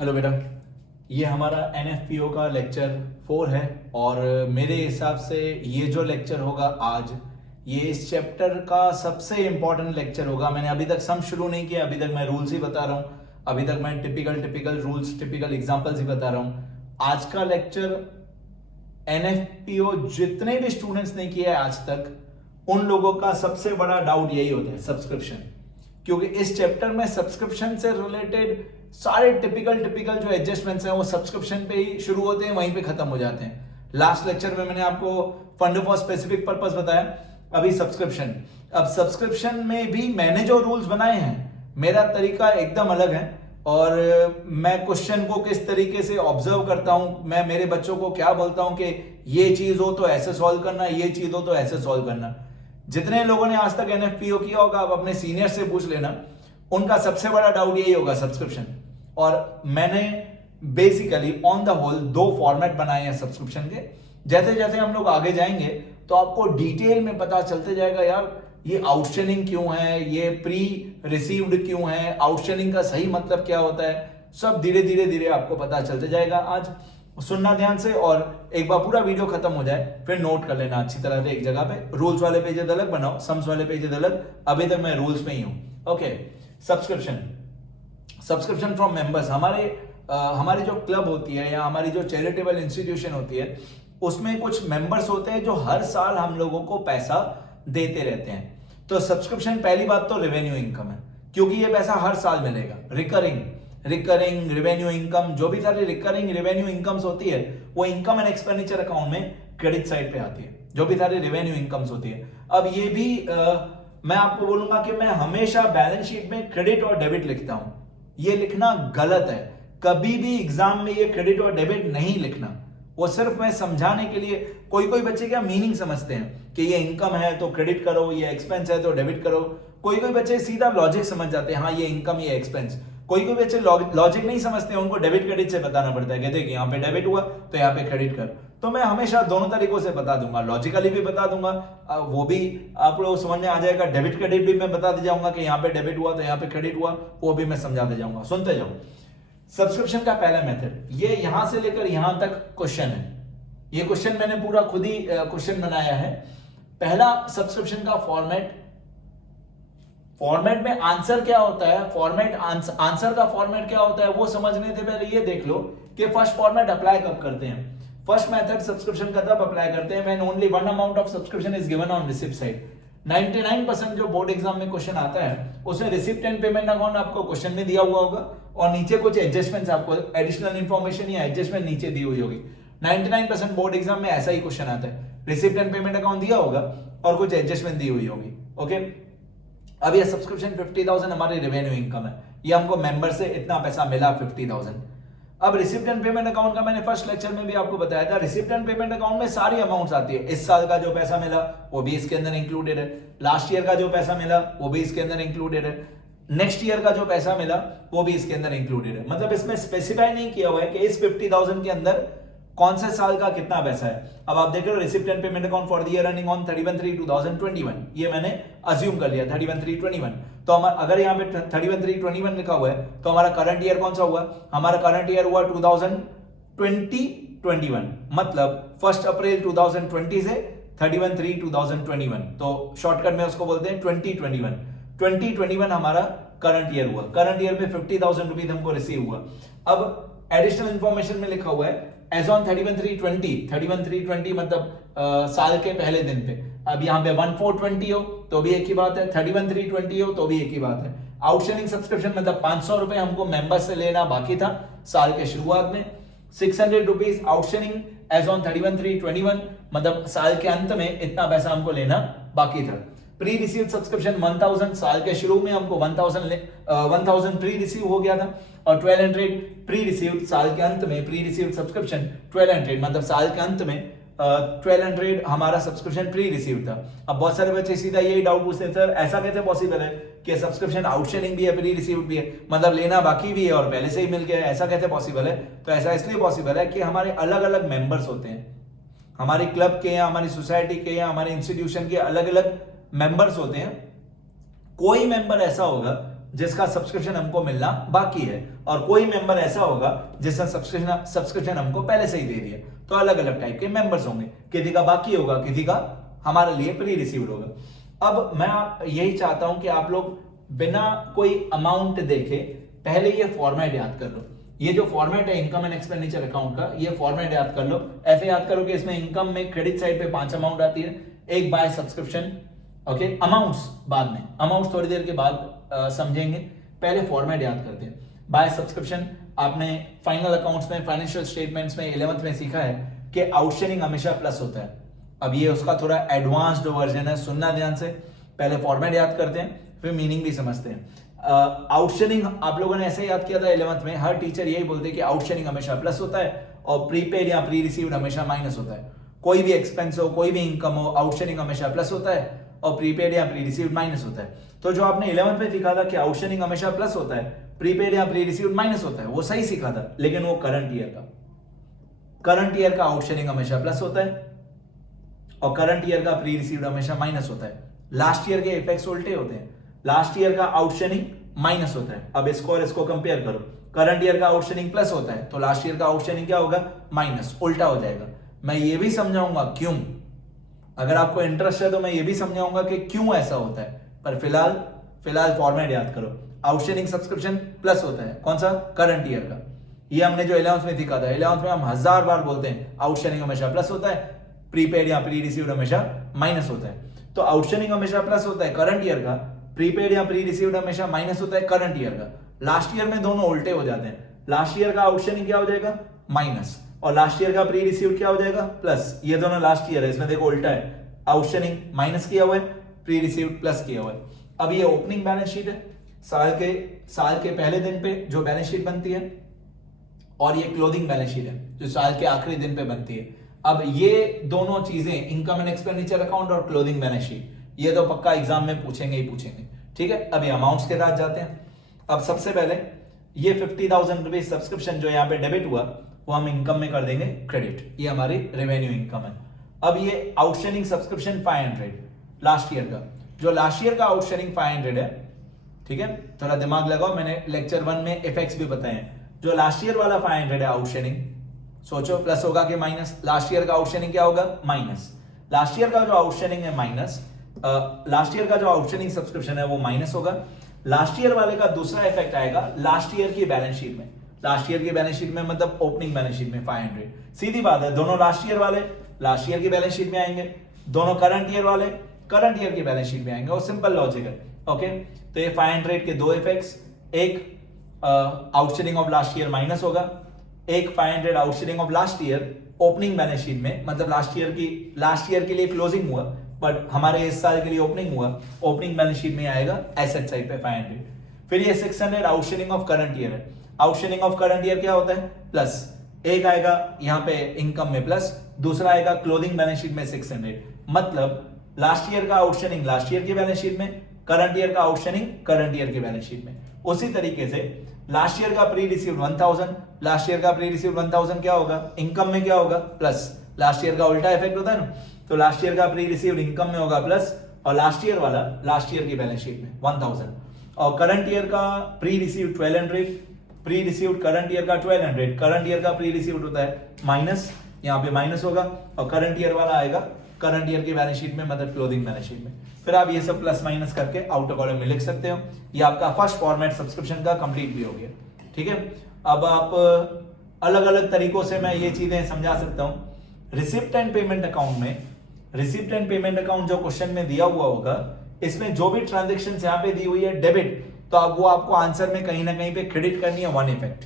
Hello बेटा, ये हमारा एनएफपीओ का लेक्चर 4 है और मेरे हिसाब से ये जो लेक्चर होगा आज, ये इस चैप्टर का सबसे इंपॉर्टेंट लेक्चर होगा। मैंने अभी तक सम शुरू नहीं किया, अभी तक मैं रूल्स ही बता रहा हूँ, अभी तक मैं टिपिकल रूल्स, टिपिकल एग्जांपल्स ही बता रहा हूँ। आज का लेक्चर एनएफपीओ जितने भी स्टूडेंट्स ने किया है आज तक, उन लोगों का सबसे बड़ा डाउट यही होता है, सब्सक्रिप्शन। क्योंकि इस चैप्टर में सब्सक्रिप्शन से रिलेटेड सारे टिपिकल जो एडजस्टमेंट्स हैं वो सब्सक्रिप्शन पे ही शुरू होते हैं, वहीं पे खत्म हो जाते हैं। लास्ट लेक्चर में मैंने आपको फंड फॉर स्पेसिफिक पर्पस बताया, अभी सब्सक्रिप्शन। अब सब्सक्रिप्शन में भी मैंने जो रूल्स बनाए हैं, मेरा तरीका एकदम अलग है और मैं क्वेश्चन को किस तरीके से ऑब्जर्व करता हूं, मैं मेरे बच्चों को क्या बोलता हूं कि ये चीज हो तो ऐसे सॉल्व करना, ये चीज हो तो ऐसे सॉल्व करना। जितने लोगों ने आज तक एनएफपीओ किया होगा, आप अपने सीनियर से पूछ लेना, उनका सबसे बड़ा डाउट यही होगा, सब्सक्रिप्शन। और मैंने basically on the whole 2 format बनाए हैं सब्सक्रिप्शन के। जैसे जैसे हम लोग आगे जाएंगे तो आपको डिटेल में पता चलते जाएगा, यार ये आउटस्टैंडिंग क्यों है, ये प्री रिसीव्ड क्यों है, आउटस्टैंडिंग का सही मतलब क्या होता है, सब धीरे धीरे आपको पता चलते जाएगा। आज सुनना ध्यान से, और एक बार पूरा वीडियो खत्म हो जाए फिर नोट कर लेना अच्छी तरह से एक जगह पे। रूल्स वाले पेजेस अलग बनाओ, सम्स वाले पेजेस अलग। अभी तक मैं रूल्स में ही हूं। Okay, subscription from members. हमारी जो क्लब होती है या हमारी जो चैरिटेबल इंस्टीट्यूशन होती है, उसमें कुछ मेंबर्स होते हैं जो हर साल हम लोगों को पैसा देते रहते हैं। तो सब्सक्रिप्शन, पहली बात तो रेवेन्यू इनकम है, क्योंकि ये पैसा हर साल मिलेगा। रिकरिंग रेवेन्यू इनकम, जो भी सारी रिकरिंग रेवेन्यू इनकम्स होती है वो इनकम एंड एक्सपेंडिचर अकाउंट में क्रेडिट साइड पे आती है, जो भी सारी रेवेन्यू इनकम्स होती है। अब ये भी मैं आपको बोलूंगा कि मैं हमेशा बैलेंस शीट में क्रेडिट और डेबिट लिखता हूं। ये लिखना गलत है, कभी भी एग्जाम में ये क्रेडिट और डेबिट नहीं लिखना। वो सिर्फ मैं समझाने के लिए, कोई बच्चे क्या मीनिंग समझते हैं कि ये इनकम है तो क्रेडिट करो, ये एक्सपेंस है तो डेबिट करो। कोई बच्चे सीधा लॉजिक समझ जाते हैं, हाँ ये इनकम ये एक्सपेंस। कोई बच्चे लॉजिक नहीं समझते हैं, उनको डेबिट क्रेडिट से बताना पड़ता है, कहते हैं कि यहाँ पे डेबिट हुआ तो यहाँ पे क्रेडिट कर। तो मैं हमेशा दोनों तरीकों से बता दूंगा, लॉजिकली भी बता दूंगा, वो भी आप लोग समझ में आ जाएगा। डेबिट क्रेडिट भी मैं बता दे जाऊंगा कि यहाँ पे डेबिट हुआ तो यहाँ पे क्रेडिट हुआ, वो भी मैं समझाते जाऊंगा। सुनते जाओ। सब्सक्रिप्शन का पहला मेथड, ये यहां से लेकर यहां तक क्वेश्चन है। ये क्वेश्चन मैंने पूरा खुद ही क्वेश्चन बनाया है। पहला सब्सक्रिप्शन का फॉर्मेट में आंसर क्या होता है, आंसर का फॉर्मेट क्या होता है वो समझने से पहले ये देख लो कि फर्स्ट फॉर्मेट अप्लाई कब करते हैं। फर्स्ट मेथड सब्सक्रिप्शन का तब अप्लाई करते हैं when only one amount of subscription is given on receipt side. 99% जो बोर्ड एग्जाम में क्वेश्चन आता है उसमें रिसिप्ट एंड पेमेंट अकाउंट आपको क्वेश्चन में दिया हुआ होगा और नीचे कुछ एडजस्टमेंट्स, आपको एडिशनल इंफॉर्मेशन या एडजस्टमेंट नीचे दी हुई होगी। 99% बोर्ड एग्जाम में ऐसा ही क्वेश्चन आता है, रिसिप्ट एंड पेमेंट अकाउंट दिया होगा और कुछ एडजस्टमेंट दी हुई होगी। ओके, अब ये सब्सक्रिप्शन 50,000 हमारी रेवेन्यू इनकम है, ये हमको मेंबर से इतना पैसा मिला 50,000। अब रिसिप्ट एंड पेमेंट अकाउंट का मैंने फर्स्ट लेक्चर में भी आपको बताया था, रिसिप्ट एंड पेमेंट अकाउंट में सारी अमाउंट्स आती है। इस साल का जो पैसा मिला वो भी इसके अंदर इंक्लूडेड है, लास्ट ईयर का जो पैसा मिला वो भी इसके अंदर इंक्लूडेड है, नेक्स्ट ईयर का जो पैसा मिला वो भी इसके अंदर इंक्लूडेड है। मतलब इसमें स्पेसिफाई नहीं किया हुआ है कि इस 50,000 के अंदर कौन से साल का कितना पैसा है। अब आप देख रहे हो, receipt and payment account for the year running on 31/3/2021, ये मैंने अज्यूम कर लिया 31/3/21। तो अगर यहाँ पे 31/3/21 लिखा हुआ है तो हमारा करंट ईयर कौन सा हुआ, हमारा करंट ईयर हुआ 2020-21, मतलब 1 अप्रैल 2020 से 31/3/2021। तो शॉर्टकट में उसको बोलते हैं 2021 हमारा करंट ईयर हुआ। करंट ईयर में 50,000 रुपीज हमको रिसीव हुआ। अब एडिशनल इंफॉर्मेशन में लिखा हुआ है एज ऑन 31/3/20 मतलब साल के पहले दिन पे। अब यहाँ पे 1/4/20 हो तो भी एक ही बात है, 31/3/20 हो तो भी एक ही बात है। आउटस्टैंडिंग सब्सक्रिप्शन मतलब 500 रुपए हमको मेंबर से लेना बाकी था साल के शुरुआत में। 600 रुपीज आउटस्टैंडिंग एज ऑन 31/3/21 मतलब साल के अंत में इतना पैसा हमको लेना बाकी था। प्री रिसीव सब्सक्रिप्शन 1000, साल के शुरू में हमको 1000 प्री रिसीव हो गया था, और 1200 प्री रिसीव साल के अंत में। प्री रिसीव सब्सक्रिप्शन 1200 मतलब साल के अंत में 1200 हमारा सब्सक्रिप्शन प्री रिसीव था। अब बहुत सारे बच्चे सीधा यही डाउट पूछते हैं, सर ऐसा कैसे पॉसिबल है कि सब्सक्रिप्शन आउटस्टैंडिंग भी है, प्री रिसीव भी है, मतलब लेना बाकी भी है और पहले से ही मिल गया, ऐसा कैसे पॉसिबल है? तो ऐसा इसलिए पॉसिबल है कि हमारे अलग अलग मेंबर्स होते हैं, हमारी क्लब के या हमारी सोसाइटी के या हमारे इंस्टीट्यूशन के अलग अलग मेंबर्स होते हैं। कोई मेंबर ऐसा होगा जिसका सब्सक्रिप्शन हमको मिलना बाकी है, और कोई मेंबर ऐसा होगा जिसने सब्सक्रिप्शन हमको पहले से ही दे दिया। तो अलग अलग टाइप के मेंबर्स होंगे, किसी का बाकी होगा, किसी का हमारे लिए प्री रिसीव्ड होगा। अब मैं यही चाहता हूं कि आप लोग बिना कोई अमाउंट देखे पहले ये फॉर्मेट याद कर लो। ये जो फॉर्मेट है इनकम एंड एक्सपेंडिचर अकाउंट का, ये फॉर्मेट याद कर लो। ऐसे याद करो कि इसमें इनकम में क्रेडिट साइड पे 5 अमाउंट आती है, एक बाय सब्सक्रिप्शन, ओके, अमाउंट्स बाद में, अमाउंट्स थोड़ी देर के बाद समझेंगे, पहले फॉर्मेट याद करते हैं। बाय सब्सक्रिप्शन आपने फाइनल अकाउंट्स में, फाइनेंशियल स्टेटमेंट्स में 11th में सीखा है कि आउटस्टैंडिंग हमेशा प्लस होता है। अब ये उसका थोड़ा एडवांस्ड वर्जन है, सुनना ध्यान से, पहले फॉर्मेट याद करते हैं फिर मीनिंग भी समझते हैं। आउटस्टैंडिंग आप लोगों ने ऐसे याद किया था 11th में, हर टीचर यही बोलते हैं कि आउटस्टैंडिंग हमेशा प्लस होता है और प्रीपेड या प्री रिसीव्ड हमेशा माइनस होता है। कोई भी एक्सपेंस हो, कोई भी इनकम हो, आउटस्टैंडिंग हमेशा प्लस होता है और प्रीपेड या प्री रिसीव्ड माइनस होता है। तो जो आपने 11th में सीखा था कि आउटस्टैंडिंग हमेशा प्लस होता है, प्रीपेड या प्री रिसीव्ड माइनस होता है, वो सही सीखा था, लेकिन वो करंट ईयर का आउटस्टैंडिंग हमेशा प्लस होता है और करंट ईयर का प्री रिसीव्ड हमेशा माइनस होता है। लास्ट ईयर के इफेक्ट्स उल्टे होते हैं, लास्ट ईयर का आउटस्टैंडिंग माइनस होता है। अब इसको और इसको कंपेयर करो, करंट ईयर का आउटस्टैंडिंग प्लस होता है तो लास्ट ईयर का आउटस्टैंडिंग क्या होगा, माइनस, उल्टा हो जाएगा। मैं ये भी समझाऊंगा क्यों, अगर आपको इंटरेस्ट है तो मैं ये भी समझाऊंगा कि क्यों ऐसा होता है, पर फिलहाल फॉर्मेट याद करो। आउटस्टैंडिंग सब्सक्रिप्शन प्लस होता है, कौन सा, करंट ईयर का। ये हमने जो 11th में सीखा था, 11th में हम 1000 बार बोलते हैं आउटस्टैंडिंग हमेशा प्लस होता है, प्रीपेड या प्री रिसीव्ड हमेशा माइनस होता है। तो आउटस्टैंडिंग हमेशा प्लस होता है करंट ईयर का, प्रीपेड या प्री रिसीव्ड हमेशा माइनस होता है करंट ईयर का। लास्ट ईयर में दोनों उल्टे हो जाते हैं, लास्ट ईयर का आउटस्टैंडिंग क्या हो जाएगा, माइनस, और लास्ट ईयर का प्री रिसीव्ड क्या हो जाएगा, प्लस। ये दोनों लास्ट ईयर है, इसमें देखो उल्टा है, आउटस्टैंडिंग माइनस किया हुआ है, प्री रिसीव्ड प्लस किया हुआ है। अब ये ओपनिंग बैलेंस शीट है, साल के पहले दिन पे जो बैलेंस शीट बनती है, और ये क्लोजिंग बैलेंस शीट है जो साल के आखिरी दिन पे बनती है। अब ये दोनों चीजें, इनकम एंड एक्सपेंडिचर अकाउंट और क्लोजिंग बैलेंस शीट, ये तो पक्का एग्जाम में पूछेंगे ही पूछेंगे, ठीक है। अभी अमाउंट्स के साथ जाते हैं। अब सबसे पहले ये 50,000 रुपीज सब्सक्रिप्शन जो यहाँ पे डेबिट हुआ वो हम इनकम में कर देंगे क्रेडिट, ये हमारी रेवेन्यू इनकम है। अब ये आउटस्टैंडिंग सब्सक्रिप्शन 500 लास्ट ईयर का, जो लास्ट ईयर का आउटस्टैंडिंग 500 है, ठीक है, थोड़ा दिमाग लगाओ, मैंने लेक्चर 1 में इफेक्ट्स भी बताए हैं। जो लास्ट ईयर वाला 500 है आउटस्टैंडिंग, सोचो प्लस होगा कि माइनस, लास्ट ईयर का आउटस्टैंडिंग क्या होगा, माइनस। लास्ट ईयर का जो आउटस्टैंडिंग है माइनस, लास्ट ईयर का जो आउटस्टैंडिंग सब्सक्रिप्शन है वो माइनस होगा। लास्ट ईयर वाले का दूसरा इफेक्ट आएगा लास्ट ईयर की बैलेंस शीट में, लास्ट ईयर की बैलेंस शीट में मतलब ओपनिंग बैलेंस शीट में 500, सीधी बात है, दोनों लास्ट ईयर वाले लास्ट ईयर की बैलेंस शीट में आएंगे, दोनों करंट ईयर वाले करंट ईयर की बैलेंस शीट में आएंगे, और सिंपल लॉजिक है, ओके। तो ये 500 के दो इफेक्ट्स, एक outstanding of last year minus होगा, एक 500 outstanding of last year opening balance sheet में, मतलब लास्ट ईयर के लिए क्लोजिंग हुआ बट हमारे इस साल के लिए ओपनिंग हुआ, ओपनिंग बैलेंस शीट में आएगा एसेट साइड पे 500। फिर ये 600 आउटस्टैंडिंग ऑफ करंट ईयर है, आउटस्टैंडिंग ऑफ करंट ईयर क्या होता है, प्लस, एक आएगा यहाँ पे इनकम में प्लस, दूसरा आएगा क्लोजिंग बैलेंस शीट में 600, मतलब लास्ट ईयर का आउटस्टैंडिंग लास्ट ईयर की बैलेंस शीट में, करंट ईयर का आउटस्टैंडिंग करंट ईयर की बैलेंस शीट में। उसी तरीके से लास्ट ईयर का प्री रिसीव्ड 1000, लास्ट ईयर का प्री रिसीव्ड 1000 क्या होगा, इनकम में क्या होगा, प्लस। लास्ट ईयर का उल्टा इफेक्ट होता है ना, तो लास्ट ईयर का प्री रिसीव्ड इनकम में होगा प्लस, और लास्ट ईयर वाला लास्ट ईयर की बैलेंस शीट में 1000, और करंट ईयर का pre received 1200, pre received current year का 1200, करंट ईयर का प्री रिसीव्ड होता है माइनस, यहाँ पे माइनस होगा, और करंट ईयर वाला आएगा करंट ईयर की बैलेंस शीट में, मतलब क्लोजिंग बैलेंस शीट में। फिर आप ये सब प्लस माइनस करके आउटर कॉलम में लिख सकते हो। ये आपका फर्स्ट फॉर्मेट सब्सक्रिप्शन का कंप्लीट भी हो गया, ठीक है। अब आप अलग अलग तरीकों से मैं ये चीजें समझा सकता हूं। रिसिप्ट एंड पेमेंट अकाउंट में, रिसिप्ट एंड पेमेंट अकाउंट जो क्वेश्चन में दिया हुआ होगा, इसमें जो भी ट्रांजेक्शन यहाँ पे दी हुई है डेबिट, तो अब वो आपको आंसर में कहीं ना कहीं पे क्रेडिट करनी है, one effect.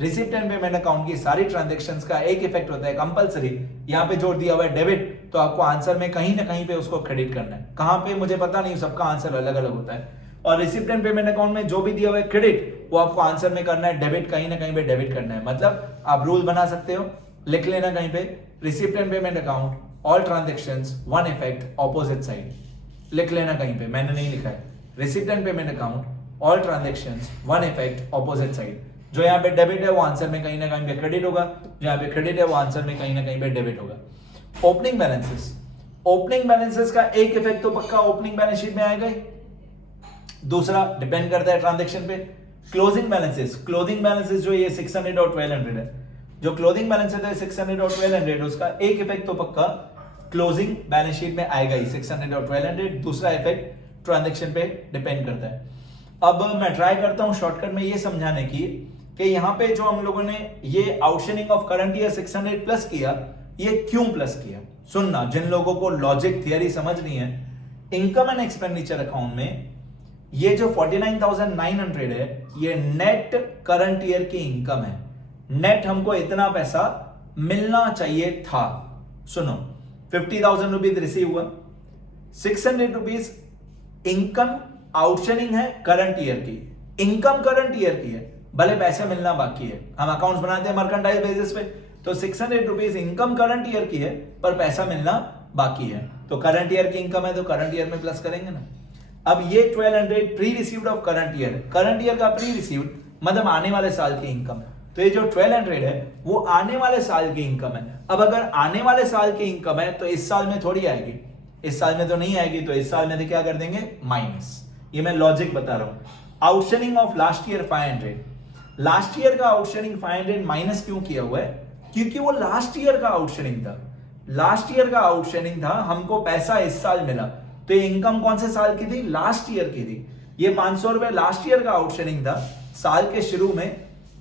Receipt and payment account की सारी ट्रांजेक्शंस का एक इफेक्ट होता है कंपलसरी, यहाँ पे जो दिया हुआ है डेबिट, तो आपको आंसर में कहीं ना कहीं पे उसको क्रेडिट करना है, कहां पे मुझे पता नहीं, सबका आंसर अलग अलग होता है। और रिसिप्ट एंड पेमेंट अकाउंट में जो भी दिया हुआ है क्रेडिट, वो आपको आंसर में करना है डेबिट, कहीं ना कहीं पे डेबिट करना है। मतलब आप रूल बना सकते हो, लिख लेना कहीं पे, receipt and payment account all transactions one effect opposite side, लिख लेना कहीं पे, मैंने नहीं लिखा है। Receipt and payment account all transactions one effect opposite side, जो यहाँ पे डेबिट है वो आंसर में कहीं ना कहीं पे क्रेडिट होगा, जो यहाँ पे क्रेडिट है वो आंसर में कहीं ना कहीं पे डेबिट होगा। ओपनिंग बैलेंसेस, ओपनिंग बैलेंसेस का एक इफेक्ट तो पक्का ओपनिंग बैलेंस शीट में आएगा ही, दूसरा डिपेंड करता है ट्रांजेक्शन पे। क्लोजिंग बैलेंसेस जो ये 600 और 1200 है, जो क्लोजिंग बैलेंस है 600 और 1200, उसका एक इफेक्ट तो पक्का क्लोजिंग बैलेंस शीट में आएगा ही, 600 और 1200। दूसरा इफेक्ट ट्रांजेक्शन पे डिपेंड करता है। अब मैं ट्राई करता हूं शॉर्टकट में ये समझाने की कि यहां पे जो हम लोगों ने ये outstanding of current year 600 plus किया, ये क्यों प्लस किया। सुनना, जिन लोगों को लॉजिक थियरी समझनी है, इनकम एंड एक्सपेंडिचर अकाउंट में ये जो 49,900 है, ये नेट करंट ईयर की इनकम है। नेट हमको इतना पैसा मिलना चाहिए था। सुनो, 50,000 रुपीज रिसीव हुआ, 600 रुपीज इनकम आउटस्टैंडिंग है करंट ईयर की, इनकम करंट ईयर की है, भले पैसे मिलना बाकी है। हम अकाउंट्स बनाते हैं मर्केंटाइल बेसिस पे, तो 600 रुपीज इनकम करंट ईयर की है पर पैसा मिलना बाकी है, तो करंट ईयर की इनकम है तो करंट ईयर में प्लस करेंगे ना। अब ये 1200 pre received of current year, current year का प्री रिसीव्ड मतलब आने वाले साल की इनकम है, तो ये जो 1200 है वो आने वाले साल की इनकम है। अब अगर आने वाले साल की इनकम है तो इस साल में थोड़ी आएगी, इस साल में तो नहीं आएगी, तो इस साल में तो क्या कर देंगे, माइनस। ये मैं लॉजिक बता रहा हूं। Outstanding of last year 500, last year का आउटस्टैंडिंग 500 माइनस क्यों किया हुआ है, क्योंकि वो लास्ट ईयर का आउटस्टैंडिंग था, लास्ट ईयर का आउटस्टैंडिंग था, हमको पैसा इस साल मिला, तो ये इनकम कौन से साल की थी, लास्ट ईयर की थी। ये 500 रुपए लास्ट ईयर का आउटस्टैंडिंग था, साल के शुरू में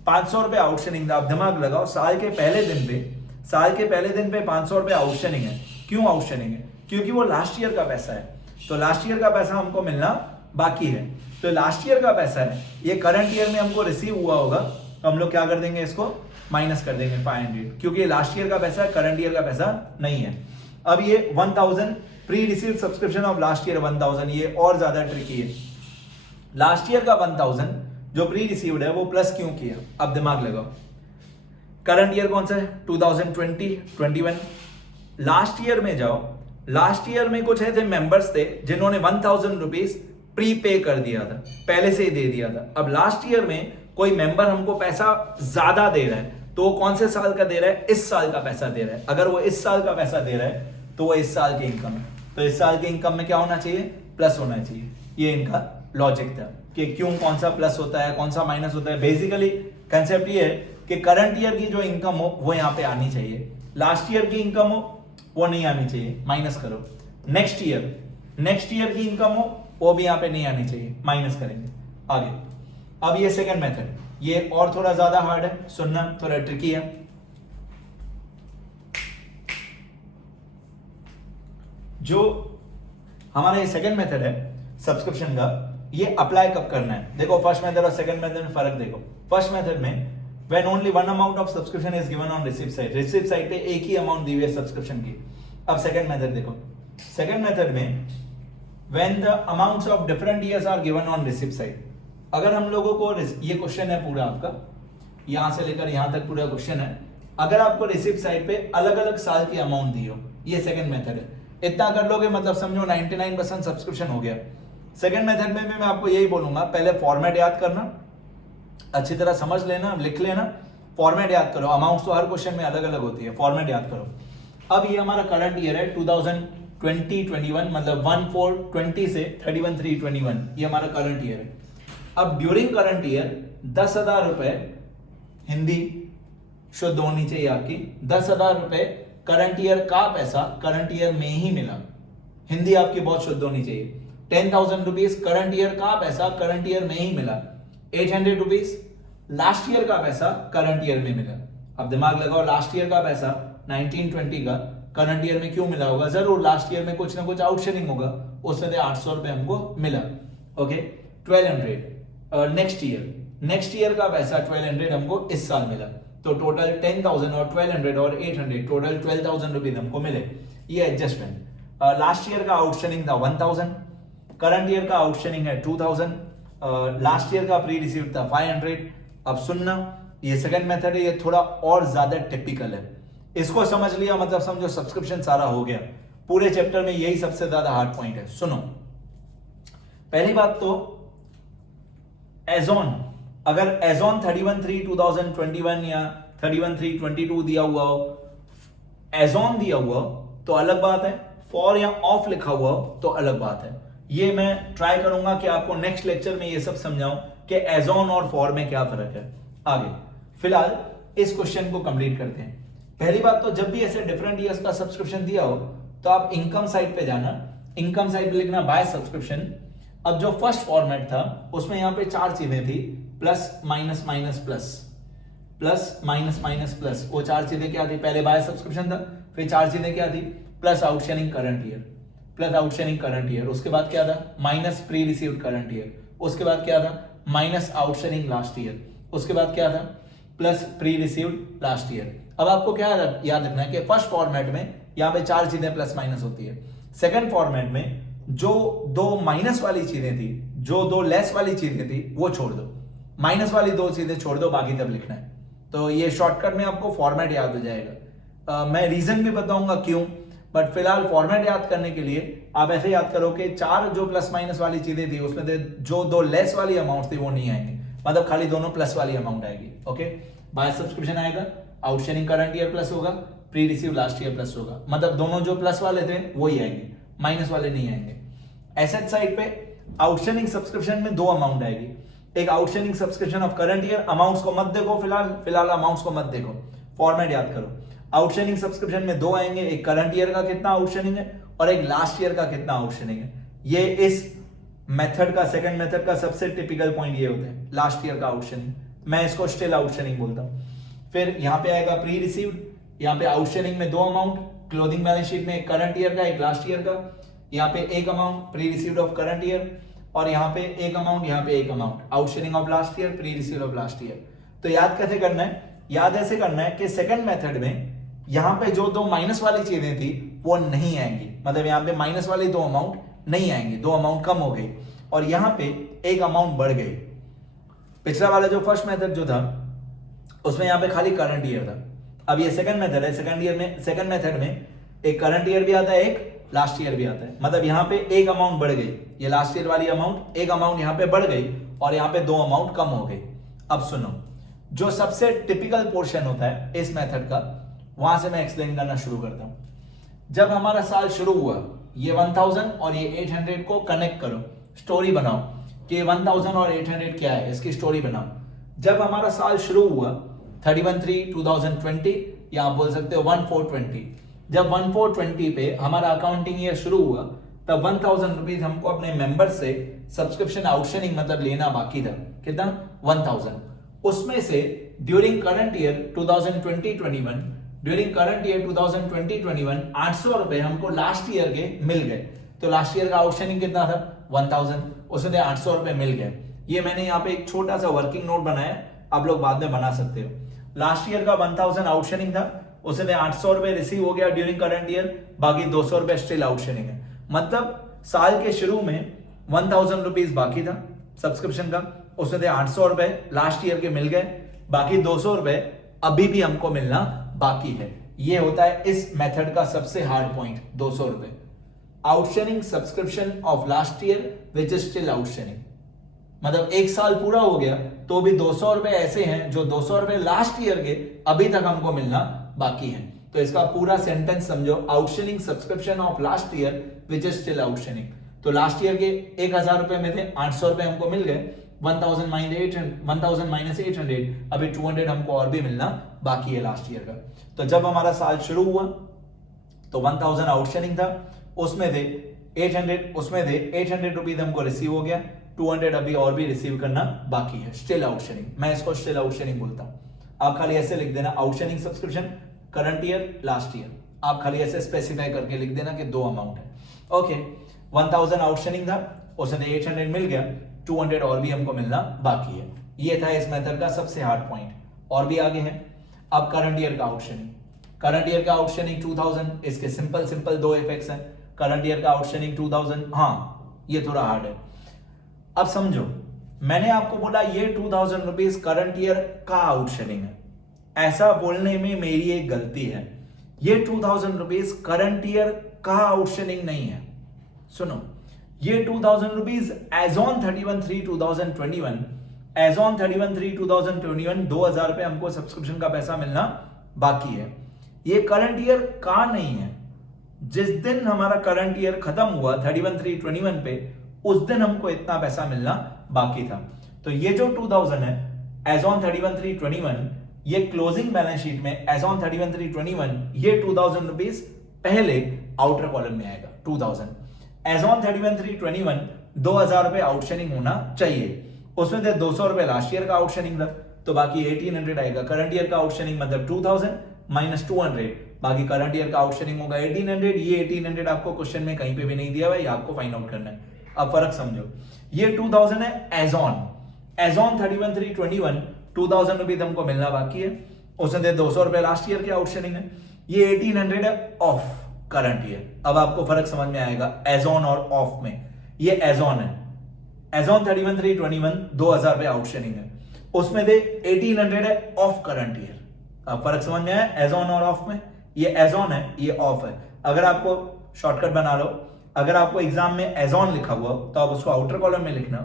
500 रुपए आउटस्टैंडिंग था। अब दिमाग लगाओ, साल के पहले दिन पे 500 रुपए आउटस्टैंडिंग है। क्यों आउटस्टैंडिंग है, क्योंकि वो लास्ट ईयर का पैसा है, तो लास्ट ईयर का पैसा हमको मिलना बाकी है, तो लास्ट ईयर का पैसा है, ये करंट ईयर में हमको रिसीव हुआ होगा, तो हम लोग क्या कर देंगे, इसको माइनस कर देंगे 500, क्योंकि लास्ट ईयर का पैसा है, करंट ईयर का पैसा नहीं है। अब ये 1000 pre receive subscription of last year 1000, ये और ज्यादा ट्रिकी है। लास्ट ईयर का 1000 जो प्री रिसीव्ड है वो प्लस क्यों किया, अब दिमाग लगाओ। करंट ईयर कौन सा है, 2020, 21। लास्ट ईयर में जाओ, लास्ट ईयर में कुछ ऐसे मेंबर्स थे जिन्होंने 1000 रुपीज प्री पे कर दिया था, पहले से ही दे दिया था। अब लास्ट ईयर में कोई मेंबर हमको पैसा ज्यादा दे रहा है, तो वो कौन से साल का दे रहा है, इस साल का पैसा दे रहा है। अगर वो इस साल का पैसा दे रहा है तो वो इस साल की इनकम है, तो इस साल की इनकम में क्या होना चाहिए, प्लस होना चाहिए। ये इनका लॉजिक था कि क्यों कौन सा प्लस होता है, कौन सा माइनस होता है। बेसिकली कंसेप्ट ये है कि करंट ईयर की जो इनकम हो वो यहाँ पे आनी चाहिए, लास्ट ईयर की इनकम हो वो नहीं आनी चाहिए, माइनस करो। नेक्स्ट ईयर की इनकम हो वो भी यहाँ पे नहीं आनी चाहिए, माइनस करेंगे आगे। अब ये सेकंड मेथड, ये और थोड़ा ज्यादा हार्ड है, सुनना थोड़ा ट्रिकी है। जो हमारा ये सेकंड मेथड है सब्सक्रिप्शन का, ये अप्लाई कब करना है, देखो फर्स्ट मेथड और सेकंड मेथड में फर्क देखो। फर्स्ट मेथड में when only one amount of subscription is given on receipt side, receipt side पे एक ही अमाउंट दी हुई है सब्सक्रिप्शन की। अब सेकंड मेथड देखो, सेकंड मेथड में when the amounts of different years are given on receipt side, अगर हम लोगों को ये क्वेश्चन है पूरा आपका, यहां से लेकर यहां तक पूरा क्वेश्चन है, अगर आपको रिसिप्ट साइड पे अलग अलग साल की अमाउंट दी हो, ये सेकंड मेथड है। इतना कर लोगे मतलब समझो 99% सब्सक्रिप्शन हो गया। सेकंड मेथड में भी मैं आपको यही बोलूंगा, पहले फॉर्मेट याद करना, अच्छी तरह समझ लेना, लिख लेना, फॉर्मेट याद करो। अमाउंट्स तो हर क्वेश्चन में अलग अलग होती है, फॉर्मेट याद करो। अब ये हमारा करंट ईयर है 2020-21, मतलब 1/4/20 से 31/3/21, ये हमारा करंट ईयर है। अब ड्यूरिंग करंट ईयर 10,000 रुपए हिंदी शुद्ध होनी चाहिए आपकी, 10,000 रुपए करंट ईयर का पैसा करंट ईयर में ही मिला, हिंदी आपकी बहुत शुद्ध होनी चाहिए। 10,000 रुपीज करंट ईयर का पैसा करंट ईयर में ही मिला। 800 रुपीज लास्ट ईयर का पैसा करंट ईयर में मिला। अब दिमाग लगाओ, लास्ट ईयर का पैसा 1920 का करंट ईयर में क्यों मिला होगा, जरूर लास्ट ईयर में कुछ ना कुछ आउटस्टैंडिंग होगा, उसमें से 800 रुपए हमको मिला। ओके, 1200 नेक्स्ट ईयर का पैसा 1200 हमको इस साल मिला, तो टोटल 10,000 और 1200 और 800 टोटल 12,000 रुपीज हमको मिले। ये एडजस्टमेंट। लास्ट ईयर का आउटस्टैंडिंग था 1,000, करंट ईयर का आउटस्टैंडिंग है 2,000, लास्ट ईयर का प्री रिसीव था 500। अब सुनना, ये सेकंड मेथड है, ये थोड़ा और ज्यादा टिपिकल है। इसको समझ लिया मतलब समझो सब्सक्रिप्शन सारा हो गया। पूरे चैप्टर में यही सबसे ज्यादा हार्ड पॉइंट है। सुनो, पहली बात तो एजॉन, अगर एजॉन 31/3/2021 या 31/3/22 दिया हुआ हो, एजॉन दिया हुआ हो तो अलग बात है, फॉर या ऑफ लिखा हुआ हो तो अलग बात है। ये मैं ट्राई करूंगा कि आपको नेक्स्ट लेक्चर में ये सब समझाऊं कि एज ऑन और फॉर में क्या फर्क है। आगे फिलहाल इस क्वेश्चन को कंप्लीट करते हैं। पहली बात तो जब भी ऐसे डिफरेंट ईयर्स का सब्सक्रिप्शन दिया हो तो आप इनकम साइड पे जाना, इनकम साइड पे लिखना बाय सब्सक्रिप्शन। अब जो फर्स्ट फॉर्मेट था उसमें यहां पे 4 चीजें थी, plus minus minus plus, plus minus minus plus. वो 4 चीजें क्या थी? पहले बाय सब्सक्रिप्शन था, फिर 4 चीजें क्या थी? Plus outstanding current year, plus outstanding current year, उसके बाद क्या था? Minus pre received current year, उसके बाद क्या था? माइनस आउटस्टैंडिंग लास्ट ईयर, उसके बाद क्या था? Plus pre received last year. अब आपको क्या याद रखना है कि फर्स्ट फॉर्मेट में यहाँ पे 4 चीजें प्लस माइनस होती है। सेकंड फॉर्मेट में जो 2 माइनस वाली चीजें थी, जो 2 लेस वाली चीजें थी, वो छोड़ दो, माइनस वाली 2 चीजें छोड़ दो, बाकी तब लिखना है। तो ये शॉर्टकट में आपको फॉर्मेट याद हो जाएगा। मैं रीजन भी बताऊंगा क्यों, बट फिलहाल फॉर्मेट याद करने के लिए आप ऐसे याद करो कि 4 जो प्लस माइनस वाली चीजें थी उसमें जो 2 लेस वाली अमाउंट थी वो नहीं आएंगे, मतलब खाली दोनों प्लस वाली अमाउंट आएगी। ओके, बाय सब्सक्रिप्शन आएगा, आउटस्टैंडिंग करंट ईयर प्लस होगा, pre receive last year plus होगा, मतलब दोनों जो प्लस वाले थे वही आएंगे, माइनस वाले नहीं आएंगे। एसेट साइड पे आउटस्टैंडिंग सब्सक्रिप्शन में 2 अमाउंट आएगी, एक outstanding subscription of current year, amounts को मत देखो फिलहाल अमाउंट्स को मत देखो, फॉर्मेट याद करो। आउटस्टैंडिंग सब्सक्रिप्शन में 2 आएंगे, एक करंट ईयर का कितना आउटस्टैंडिंग है और एक लास्ट ईयर का कितना आउटस्टैंडिंग है। ये इस मेथड का, सेकंड मेथड का सबसे टिपिकल पॉइंट ये होता है, लास्ट ईयर का आउटस्टैंडिंग, मैं इसको स्टिल आउटस्टैंडिंग बोलता हूं। फिर यहां पे आएगा प्री रिसीव्ड, यहां पे आउटस्टैंडिंग में 2 अमाउंट, क्लोजिंग बैलेंस शीट में एक करंट ईयर का एक लास्ट ईयर का, यहाँ पे एक amount pre received of current year, और यहाँ पे एक अमाउंट, यहाँ पे एक amount outstanding of last year, pre received of last year. तो याद कैसे करना है? याद ऐसे करना है कि सेकंड मेथड में यहाँ पे जो 2 माइनस वाली चीजें थी वो नहीं आएंगी, मतलब यहाँ पे माइनस वाली 2 अमाउंट नहीं आएंगे, 2 अमाउंट कम हो गई और यहाँ पे एक अमाउंट बढ़ गई। पिछला वाला जो फर्स्ट मेथड जो था उसमें यहाँ पे खाली करंट ईयर था, अब ये सेकंड मेथड है, सेकंड मेथड में एक करंट ईयर भी आता है, एक लास्ट ईयर भी आता है, मतलब यहाँ पे एक अमाउंट बढ़ गई, ये लास्ट ईयर वाली अमाउंट, एक अमाउंट यहाँ पे बढ़ गई और यहाँ पे 2 अमाउंट कम हो गई। अब सुनो, जो सबसे टिपिकल पोर्शन होता है इस मेथड का, वहां से मैं एक्सप्लेन करना शुरू करता हूं। जब हमारा साल शुरू हुआ, ये 1000 और ये 800 को कनेक्ट करो, स्टोरी बनाओ कि 1000 और 800 क्या है, इसकी स्टोरी बनाओ। जब हमारा साल शुरू हुआ 31/3/2020, या आप बोल सकते हो 1420, जब 1420 पे हमारा अकाउंटिंग ईयर शुरू हुआ तब 1000 रुपीज हमको अपने मेंबर से सब्सक्रिप्शन आउटस्टैंडिंग मतलब लेना बाकी था। कितना? 1000। उसमें से during current year 2020-21, during current year 2020-21 800 रुपए हमको लास्ट ईयर के मिल गए। तो लास्ट ईयर का आउटस्टैंडिंग कितना था? 1000, उसमें 800 रुपए मिल गए। ये मैंने यहाँ पे एक छोटा सा वर्किंग नोट बनाया, आप लोग बाद में बना सकते हो। लास्ट ईयर का 1000 आउटस्टैंडिंग था, उसमें 800 रुपए रिसीव हो गया ड्यूरिंग करंट ईयर, बाकी 200 रुपए स्टिल आउटस्टैंडिंग है। मतलब साल के शुरू में 1000 रुपीज बाकी था सब्सक्रिप्शन का, उसमें 800 रुपए लास्ट ईयर के मिल गए, बाकी 200 रुपए अभी भी हमको मिलना बाकी है। ये होता है इस मेथड का सबसे हार्ड पॉइंट, 200 रुपए outstanding subscription of last year which is still outstanding. मतलब एक साल पूरा हो गया तो भी 200 रुपए ऐसे हैं जो 200 रुपए लास्ट ईयर के अभी तक हमको मिलना बाकी है। तो इसका पूरा सेंटेंस समझो, outstanding subscription of last year which is still outstanding. तो लास्ट ईयर के 1000 रुपए में थे, 800 रुपए हमको मिल गए, 1000 माइनस 800, अभी 200 हमको और भी मिलना बाकी है लास्ट ईयर का। तो जब हमारा साल शुरू हुआ तो 1000 आउटस्टैंडिंग था, उसमें थे 800 रुपीज हमको रिसीव हो गया, 200 अभी और भी रिसीव करना बाकी है, स्टिल आउटस्टैंडिंग। मैं इसको स्टिल आउटस्टैंडिंग बोलता हूं। आप खाली ऐसे लिख देना, outstanding subscription current year last year, आप खाली ऐसे स्पेसिफाई करके लिख देना कि 2 अमाउंट है। ओके, 1000 आउटस्टैंडिंग था, उसमें 800 मिल गया, 200 और भी हमको मिलना बाकी है। ये था इस मेथड का सबसे हार्ड पॉइंट। और भी आगे है। अब करंट ईयर का आउटस्टैंडिंग, करंट ईयर का आउटस्टैंडिंग 2000, इसके सिंपल 2 इफेक्ट्स हैं। करंट ईयर का आउटस्टैंडिंग 2000, हाँ ये थोड़ा हार्ड है। अब समझो, मैंने आपको बोला ये 2000 रुपीज करंट ईयर का आउटस्टैंडिंग है, ऐसा बोलने में मेरी एक गलती है। ये 2000 रुपीज करंट ईयर का आउटस्टैंडिंग नहीं है। सुनो, ये 2000 rupees as on 31/3/2021, as on 31/3/2021 2000 रुपए हमको सब्सक्रिप्शन का पैसा मिलना बाकी है। ये करंट ईयर का नहीं है। जिस दिन हमारा करंट ईयर खत्म हुआ 31/3/21 पे, उस दिन हमको इतना पैसा मिलना बाकी था। तो ये जो 2000 है एज ऑन 31/3/21, ये क्लोजिंग बैलेंस शीट में एज ऑन 31/3/21 ये 2000 रुपीज पहले आउटर कॉलम में आएगा। 2000 एज ऑन 31/3/21 2000 रुपए आउटस्टैंडिंग होना चाहिए, उसमें से 200 रुपए लास्ट ईयर का आउटस्टैंडिंग था, तो बाकी 1800 आएगा। करंट ईयर का आउटस्टैंडिंग मतलब 2000 माइनस 200, बाकी करंट ईयर का आउटस्टैंडिंग होगा 1800। ये 1800 आपको क्वेश्चन में कहीं पे भी नहीं दिया हुआ है, आपको फाइंड आउट करना है। अब फर्क समझो, ये 2000 है एज ऑन 31/3/21 2000 रुपीज हमको मिलना बाकी है, उसमें से 200 रुपए लास्ट ईयर के आउटस्टैंडिंग है। ये 1800 है ऑफ करंट ईयर। अब आपको फर्क समझ में आएगा एज ऑन और ऑफ में। ये एज ऑन है, एज ऑन 31/3/21 2000 रुपए आउटस्टैंडिंग है, उसमें से 1800 है ऑफ करंट ईयर। अब फर्क समझ में आया एज ऑन और ऑफ में। ये एज ऑन है, ये ऑफ है। अगर आपको शॉर्टकट बना लो, अगर आपको एग्जाम में एज ऑन लिखा हुआ तो आप उसको आउटर कॉलम में लिखना,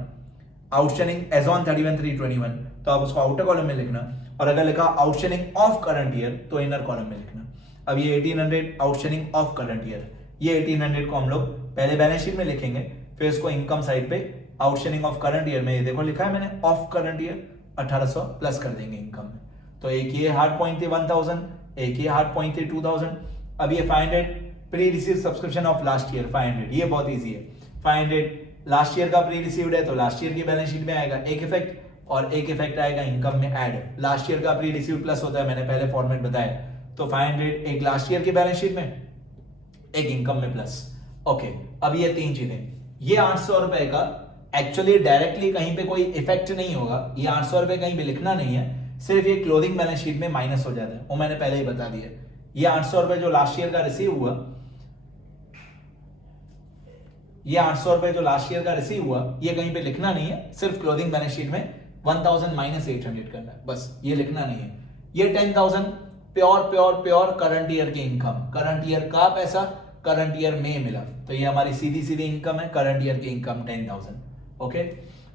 आउटस्टैंडिंग एज ऑन 31/3/21 तो आप उसको आउटर कॉलम में लिखना, और अगर लिखा आउटस्टैंडिंग ऑफ करंट ईयर तो इनर कॉलम में लिखना। अब ये 1800 आउटस्टैंडिंग ऑफ करंट ईयर, ये 1800 को हम लोग पहले बैलेंस शीट में लिखेंगे, फिर इसको इनकम साइड पे आउटस्टैंडिंग ऑफ करंट ईयर में, ये देखो लिखा है मैंने ऑफ करंट ईयर 1800 प्लस कर देंगे इनकम में। तो एक ये हार्ड पॉइंट थी 1000, एक ये हार्ड पॉइंट थी 2000। अब ये 500 pre receive subscription of last year 500, ये बहुत इजी है। 500 लास्ट ईयर का प्री रिसीव्ड है तो लास्ट ईयर की बैलेंस शीट में आएगा एक इफेक्ट, और एक इफेक्ट आएगा इनकम में ऐड। लास्ट ईयर का प्री रिसीव्ड प्लस होता है, मैंने पहले फॉर्मेट बताया। तो 500 एक लास्ट ईयर की बैलेंस शीट में, एक इनकम में प्लस। ओके, अब ये तीन चीजें, ये 800 रुपए का एक्चुअली डायरेक्टली कहीं पे कोई इफेक्ट नहीं होगा, ये 800 रुपए कहीं पे लिखना नहीं है, सिर्फ ये क्लोजिंग बैलेंस शीट में माइनस हो जाता है, वो मैंने पहले ही बता दिया। ये 800 रुपए जो लास्ट ईयर का रिसीव हुआ, ये 800 रुपए जो लास्ट ईयर का रिसीव हुआ, ये कहीं पे लिखना नहीं है, सिर्फ क्लोजिंग बैलेंस शीट में 1000 माइनस 800 करना है, बस ये लिखना नहीं है। ये 10,000 प्योर करंट ईयर की इनकम, करंट ईयर का पैसा करंट ईयर में मिला, तो ये हमारी सीधी सीधी इनकम है, करंट ईयर की इनकम 10,000। ओके,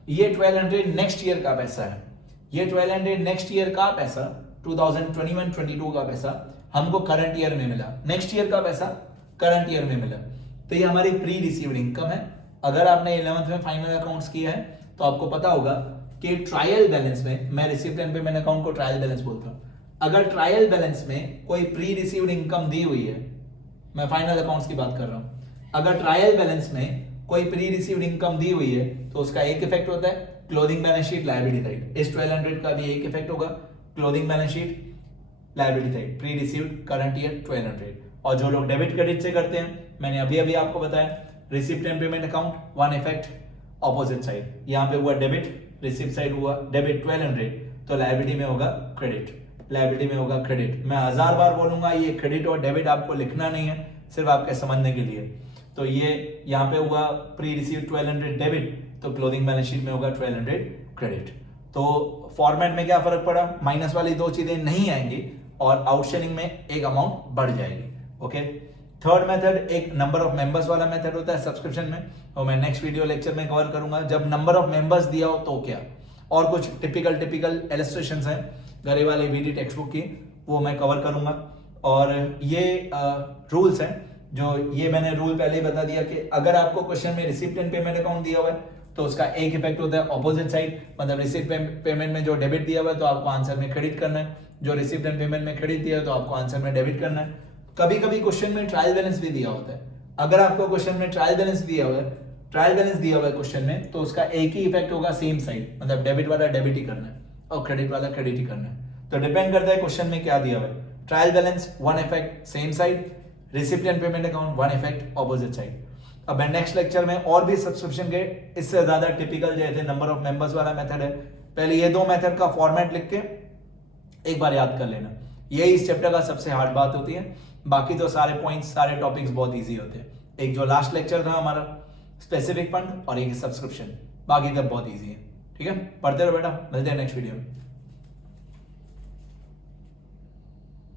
ये 1200 नेक्स्ट ईयर का पैसा है, ये 1200 नेक्स्ट ईयर का पैसा 2021-22 का पैसा हमको करंट ईयर में मिला, नेक्स्ट ईयर का पैसा करंट ईयर में मिला, तो ये हमारी प्री रिसीव्ड इनकम है। अगर आपने 11th में फाइनल अकाउंट्स किया है तो आपको पता होगा कि ट्रायल बैलेंस में, मैं रिसिप्ट एंड पेमेंट अकाउंट को ट्रायल बैलेंस बोलता हूं, अगर ट्रायल बैलेंस में कोई प्री रिसीव्ड इनकम दी हुई है, मैं फाइनल अकाउंट्स की बात कर रहा हूं, अगर ट्रायल बैलेंस में कोई प्री रिसीव्ड इनकम दी हुई है तो उसका एक इफेक्ट होता है closing balance sheet liability side. इस 1200 का भी एक इफेक्ट होगा closing balance sheet liability side, pre received current year 1200। और जो लोग डेबिट क्रेडिट से करते हैं, मैंने अभी अभी आपको बताया receipt and payment account, one effect opposite side, यहाँ पे हुआ डेबिट, रिसिप्ट साइड हुआ डेबिट 1200, तो लायबिलिटी में होगा क्रेडिट, लायबिलिटी में होगा क्रेडिट। मैं 1000 बार बोलूंगा, ये क्रेडिट और डेबिट आपको लिखना नहीं है, सिर्फ आपके समझने के लिए। तो ये यहाँ पे हुआ प्री रिसीव 1200 डेबिट, तो क्लोजिंग बैलेंस शीट में होगा 1200 क्रेडिट। तो फॉर्मेट में क्या फर्क पड़ा, माइनस वाली दो चीजें नहीं आएंगी और आउटस्टैंडिंग में एक अमाउंट बढ़ जाएगी। ओके, थर्ड मेथड एक नंबर ऑफ मेंबर्स वाला मेथड होता है सब्सक्रिप्शन में, और मैं नेक्स्ट वीडियो लेक्चर में कवर करूंगा। जब नंबर ऑफ मेंबर्स दिया हो तो क्या, और कुछ टिपिकल इलस्ट्रेशंस हैं घरे वाले वीडी टेक्स्ट बुक की, वो मैं कवर करूंगा। और ये रूल्स हैं, जो ये मैंने रूल पहले ही बता दिया कि अगर आपको क्वेश्चन में रिसिप्ट एंड पेमेंट अकाउंट दिया हुआ है तो उसका एक इफेक्ट होता है ऑपोजिट साइड, मतलब रिसिप्ट पेमेंट में जो डेबिट दिया हुआ है तो आपको आंसर में क्रेडिट करना है, जो रिसिप्ट एंड पेमेंट में क्रेडिट दिया है तो आपको आंसर में डेबिट करना है। कभी कभी क्वेश्चन में ट्रायल बैलेंस भी दिया होता है, अगर आपको क्वेश्चन में ट्रायल बैलेंस दिया हुआ है क्वेश्चन में, तो उसका एक ही इफेक्ट होगा सेम साइड, मतलब डेबिट वाला डेबिट ही करना है और क्रेडिट वाला क्रेडिट ही करना है। तो डिपेंड करता है क्वेश्चन में क्या दिया हुआ है, trial balance one effect same side, receipt and payment account one effect opposite side. अब मैं नेक्स्ट लेक्चर में और भी सब्सक्रिप्शन के इससे ज्यादा टिपिकल जैसे नंबर ऑफ मेंबर्स वाला मेथड है, पहले ये दो मेथड का फॉर्मेट लिख के एक बार याद कर लेना, यही इस चैप्टर का सबसे हार्ड बात होती है। बाकी तो सारे पॉइंट्स सारे टॉपिक्स बहुत इजी होते हैं। एक जो लास्ट लेक्चर था हमारा स्पेसिफिक फंड और एक सब्सक्रिप्शन, बाकी सब बहुत इजी है। ठीक है, पढ़ते रहो बेटा, मिलते हैं नेक्स्ट वीडियो में।